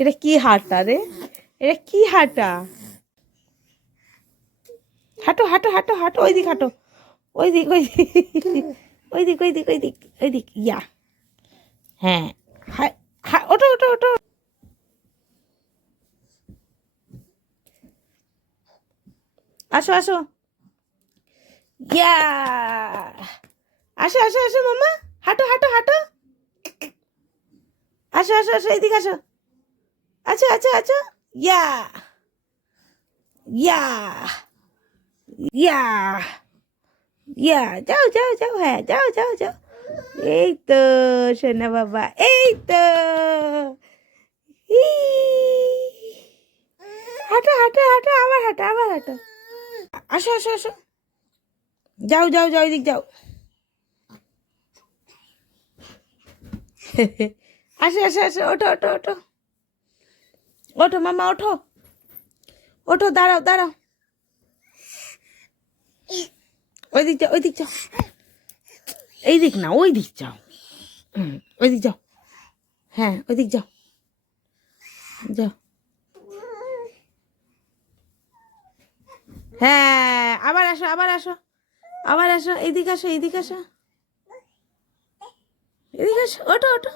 এটা কি হাঁটা রে? এটা কি হাঁটা? হাঁটো হাঁটো হাঁটো হাঁটো, ওই দিক হাঁটো, ওই দিক ওই দিক ওই দিক ওই দিক ওই দিক ওই দিক, ইয়া। হ্যাঁ, ওঠো ওঠো ওঠো। আসো আসো, ইয়া। আসো আসো আসো মামা, হাঁটো হাঁটো হাঁটো। আসো আসো আসো, এদিকে আসো। আচ্ছা আচ্ছা আচ্ছা, ইয়া ইয়া ইয়া ইয়া। যাও যাও যাও, হ্যাঁ যাও যাও যাও। এই তো সোনা বাবা, এই তো। ই, হাঁটো হাঁটো হাঁটো, আবার হাঁটো আবার হাঁটো। আসো আসো আসো, যাও যাও যাও, এদিক যাও। আসো আসো আসো, ওঠো ওঠো ওঠো। ওঠো মামা ওঠো, ওঠো, দাঁড়াও দাঁড়াও। ওই দিক যাও, ওই দিক যাও। এই দিক না, ওই দিক যাও। ওই দিক যাও। হ্যাঁ, ওই দিক যাও, যাও। হ্যাঁ, আবার আসো আবার আসো, আবার আসো, এইদিকে আসো এইদিকে আসো, এদিকে আসো, ওঠো ওঠো।